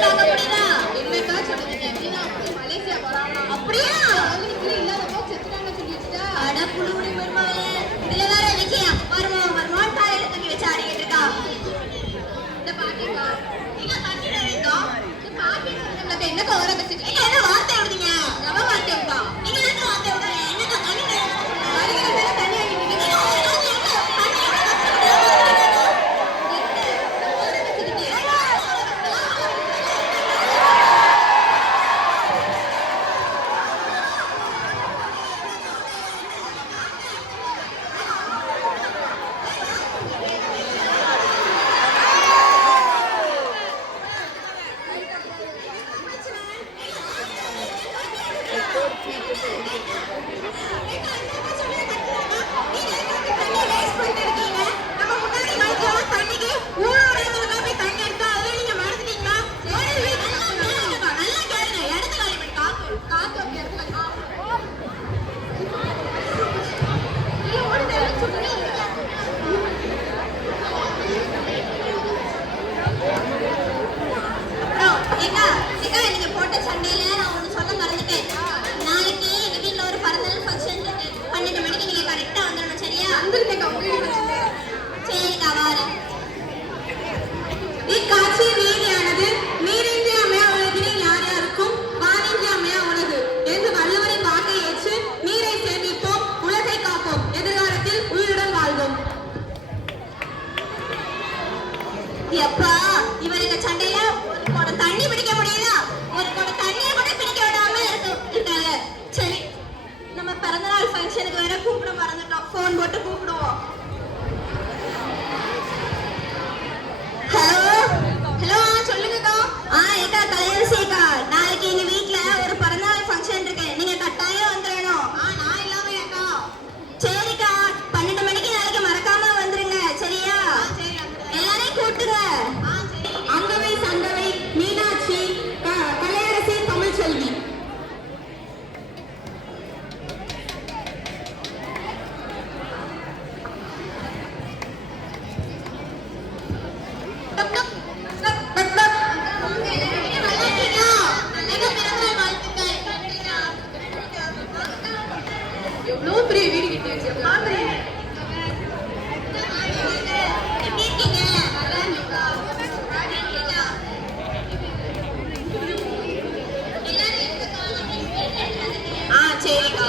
টাকা y எவ்வளோ பெரிய வீடு கட்டி ஆ சரிக்கா.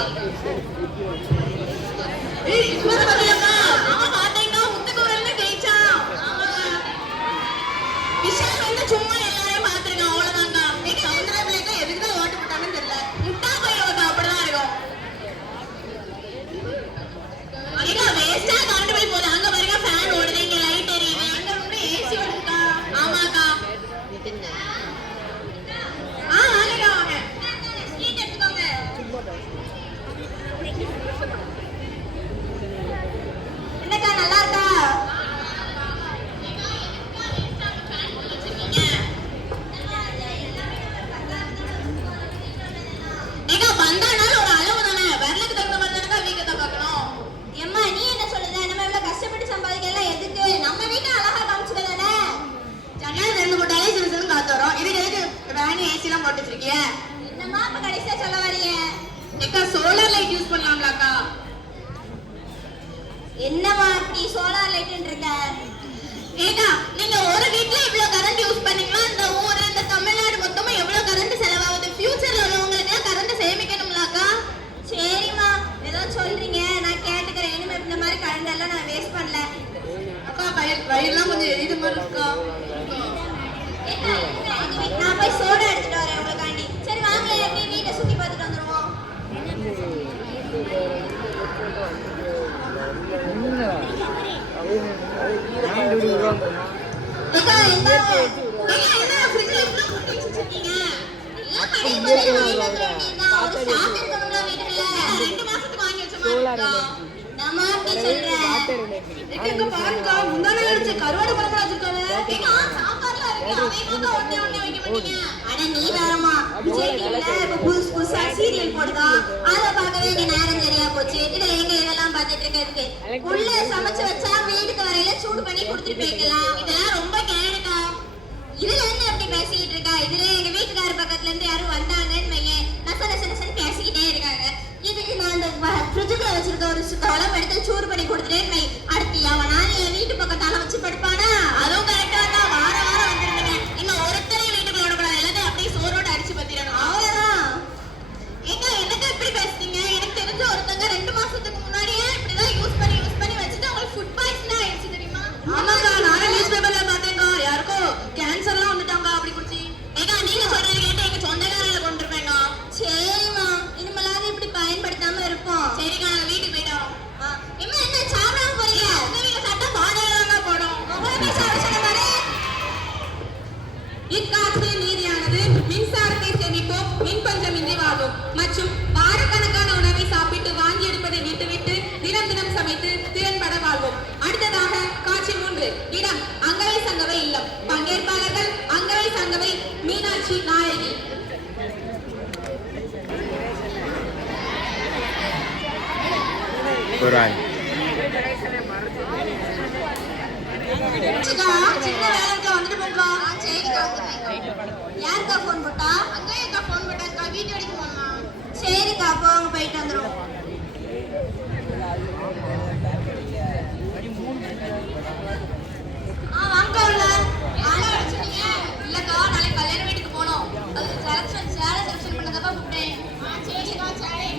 என்னமா இப்ப கடைசியா சொல்ல வரீங்க? சோலார் லைட் யூஸ் பண்ணலாம்லாக்கா என்னமா நீ சோலார் லைட்னு இருக்க? ஏக்கா நீங்க ஒரு வீட்ல இவ்வளவு கரண்ட் யூஸ் பண்ணீங்கன்னா இந்த ஊர் இந்த தமிழ்நாடு மொத்தமா எவ்வளவு கரண்ட் செலவாகுது? ஃபியூச்சர்ல உள்ளவங்களுக்கு எல்லாம் கரண்ட் சேமிக்கணும்லாக்கா சரிம்மா. ஏதோ சொல்றீங்க. நான் கேட்டுக்கிறேன். இனிமே இந்த மாதிரி கரண்ட் நான் வேஸ்ட் பண்ணல. அக்கா வயிறுலாம் கொஞ்சம் எரியுது மாதிரி இருக்கா? நான் போய் சோடா எடுத்துட்டு வரேன் உங்களுக்காண்டி. சரி வாங்க எப்படி வீட்டை சுத்தி பார்த்து இருக்கிறதுக்கு உள்ள சமைச்சு வச்சா வீட்டுக்கு வரையில சூடு பண்ணி கொடுத்துட்டு போய்க்கலாம். இதெல்லாம் ரொம்ப கேடுக்கா இதுல என்ன அப்படி பேசிக்கிட்டு இருக்கா? இதுல எங்க வீட்டுக்கார பக்கத்துல இருந்து யாரும் வந்தாங்கன்னு நச நச நசன்னு பேசிக்கிட்டே இருக்காங்க. இதுக்கு நான் அந்த ஃப்ரிட்ஜுக்குள்ள வச்சிருக்க ஒரு குழம்பு எடுத்து சூடு பண்ணி கொடுத்துட்டேன்னு வை அடுத்து எவனாலும் என் வீட்டு பக்கத்தால வச்சு படுப்பானா? அதுவும் போங்கா சரிக்கா யாருக்கா ஃபோன் போட்டா? அங்க எங்க போன் பண்ணாக்கா வீட்டு வரைக்கும் போனா சரிக்கா போயிட்டு வந்துரும் ஆ வாங்க உள்ள யாரை அடிச்சீங்க இல்லக்கா நாளைக்கு கல்யாண வீட்டுக்கு போனோம் அது செலக்ஷன் சேலை செலக்ஷன் பண்ணதப்பா கூப்பிட்டேன் ஆ சரிக்கா சேலை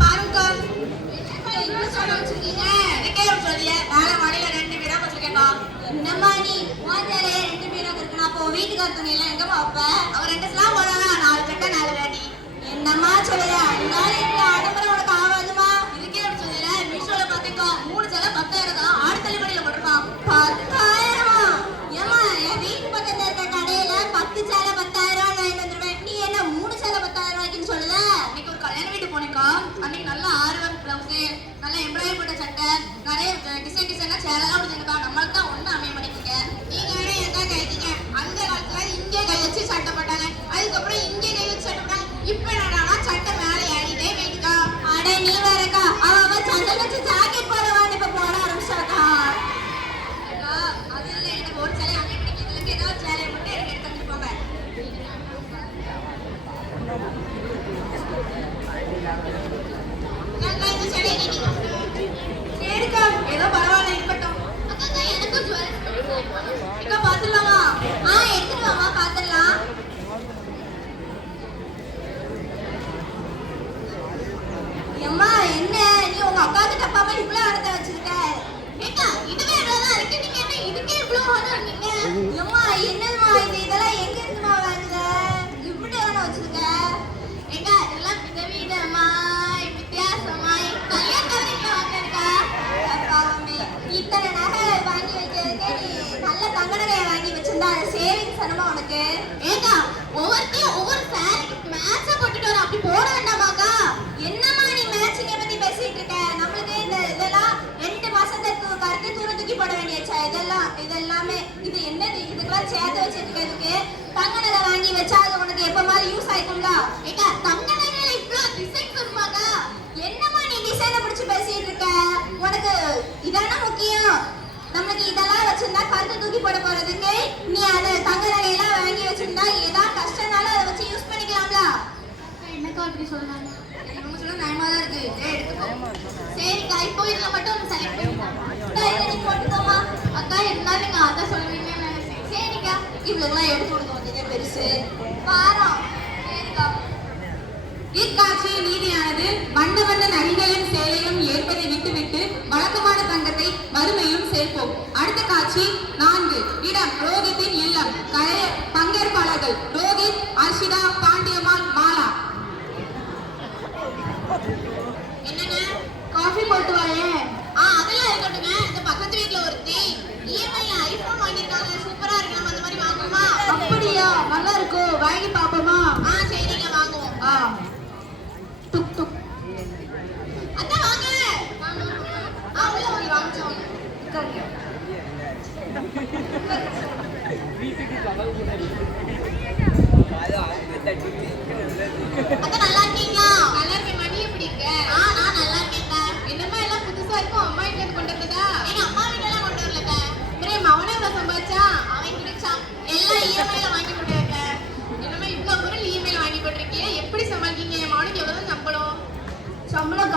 பாருங்கக்கா எனக்கே சொல்லிய மேல மடியில ரெண்டு பேரா வச்சிருக்கேன்க்கா என்னம்மா நீ மூஞ்சாலே ரெண்டு பேரும் இருக்குன்னா அப்போ வீட்டுக்கார துணி எல்லாம் எங்க பாப்ப அவன் ரெண்டு ஸ்லாம் போதானா நாலு சட்டை நாலு வேட்டி என்னம்மா சொல்லுதா அதனால இந்த ஆடம்பரம் உனக்கு ஆகாதுமா இதுக்கே அப்படி சொல்லல மீஷோல பாத்தேக்கா மூணு சேலை பத்தாயிரம் தான் ஆடு தள்ளுபடியில போட்டிருக்கான் பத்தாயிரமா ஏமா என் வீட்டு பக்கத்துல இருக்க கடையில பத்து சேலை பத்தாயிரம் வாங்கிட்டு வந்துருவேன் நீ என்ன மூணு சேலை பத்தாயிரம் ரூபாய்க்குன்னு சொல்லுத அன்னைக்கு ஒரு கல்யாண வீட்டு போனேக்கா அன்னைக்கு நல்ல ஆறு ஒர்க் நல்ல எம்ப்ராய்டரி போட்ட சட்டை நிறைய டிசைன் டிசைனா சேலெல்லாம் கொடுத்துருக்கா. நம்மளுக்கு தான் ஒண்ணு அமைய மாட்டேங்குங்க நீங்க வேணா என்ன கேட்டீங்க அந்த காலத்துல இங்கே கை வச்சு சட்டை போட்டாங்க. அதுக்கப்புறம் இங்கே கை வச்சு சட்டை போட்டாங்க. இப்ப என்னடானா சட்டை மேல ஏறிட்டே போயிட்டுக்கா. அட நீ அவ அவ சண்டை வச்சு ஜாக்கெட் போடவான்னு இப்ப போட ஆரம்பிச்சாக்கா அக்கா, அது இல்ல எனக்கு ஒரு சேலை அமைய மாட்டேங்குது ஏதாவது சேலையை மட்டும் எனக்கு எடுத்து வந்துட்டு போங்க அக்கா, இந்த சேலையை நீங்க சரிக்கா ஏதோ பரவாயில்ல இருக்கட்டும் அக்கா எனக்கு ஜுவல் அக்கா பாத்துடலாமா ஆ எடுத்துட்டு வாமா பாத்துடலாம் எம்மா என்ன நீ உங்க அக்காவுக்கு தப்பாம இவ்வளவு அடத்த வச்சிருக்க ஏக்கா இதுவே இவ்வளவுதான் இருக்கு நீங்க என்ன இதுக்கே இவ்வளவு வாங்குறீங்க எம்மா என்னம்மா இது இதெல்லாம் எங்க இருந்துமா வாங்குற இப்படி வேணும் வச்சிருக்க ஏக்கா இதெல்லாம் விதவிதமாய் வித்தியாசமாய் கல்யாணத்துல வாங்கிருக்கா பாவமே இத்தனை நகை வாங்கி வைக்கிறதுக்கு நீ நல்ல தங்க நகையை வாங்கி வச்சிருந்தா சனமா உனக்கு? ஏக்கா ஒவ்வொருத்தையும் ஒவ்வொரு சாரிக்கு மேட்சா போட்டுட்டு வர அப்படி போட வேண்டாமாக்கா என்னம்மா நீ மேட்சிங்க பத்தி பேசிட்டு இருக்க? நம்மளுக்கு இந்த இதெல்லாம் ரெண்டு மாசத்துக்கு கருத்து தூர தூக்கி போட வேண்டியச்சா? இதெல்லாம் இதெல்லாமே. இது என்னது? இதுக்கெல்லாம் சேர்த்து வச்சிருக்கிறதுக்கு தங்க நகை வாங்கி வச்சா அது உனக்கு எப்ப மாதிரி யூஸ் ஆயிக்கும்ல? ஏக்கா தங்க நகையில இவ்வளவு டிசைன் வருமாக்கா என்னம்மா நீ டிசைனை முடிச்சு பேசிட்டு இருக்க? உனக்கு இதானே முக்கியம்? நம்மளுக்கு இதெல்லாம் வச்சிருந்தா கருத்து தூக்கி போட போறதுக்கு நீ அதை தங்க நகையெல்லாம் வாங்கி வச்சிருந்தா ஏதாவது கஷ்டம்னாலும் அதை வச்சு யூஸ் பண்ணிக்கலாம்ல என்னக்கா இப்படி சொல்றாங்க சொல்ல தான் இருக்கு. ஏய் எடுத்துக்கோ. மட்டும் போட்டுக்கோமா? அக்கா இருந்தாலும் நீங்க நினைச்சேன். சரிக்கா எடுத்து கொடுக்க வந்தீங்க பெருசு. பாரம் சரிக்கா. இக்காட்சி நீதியானது வண்ண வண்ண நகைகளையும் சேலையும் ஏற்பதை விட்டுவிட்டு வழக்கமான தங்கத்தை வறுமையும் சேர்ப்போம். அடுத்த காட்சி நான்கு. இடம் ரோகித்தின் இல்லம். கலை பங்கேற்பாளர்கள்.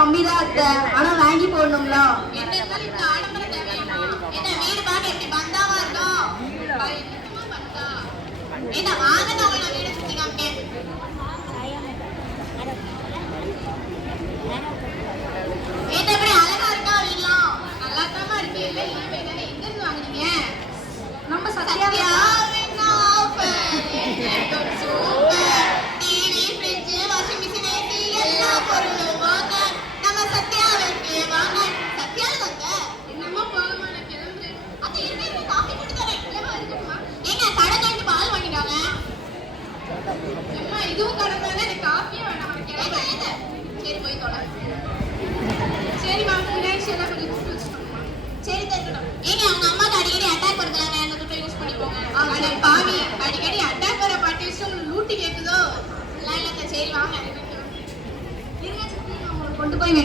கம்மி தான் அத்தை. ஆனா வாங்கி போடணும்ல. என்ன வாங்கணும் கொண்டு போய்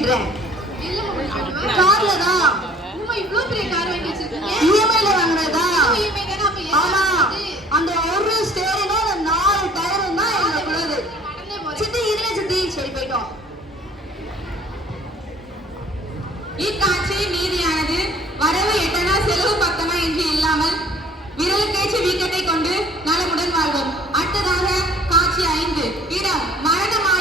நாலு டயரும் தான் எங்களுக்குள்ளது சித்தி இருங்க சித்தி. சரி போயிட்டோம். இக்காட்சி நீதியானது வரவு செலவு பத்தனா என்று இல்லாமல் விரலுக்கேற்ற வீக்கத்தை கொண்டு நலமுடன் வாழ்வோம். அடுத்ததாக ஐந்து. இடம் மரணமான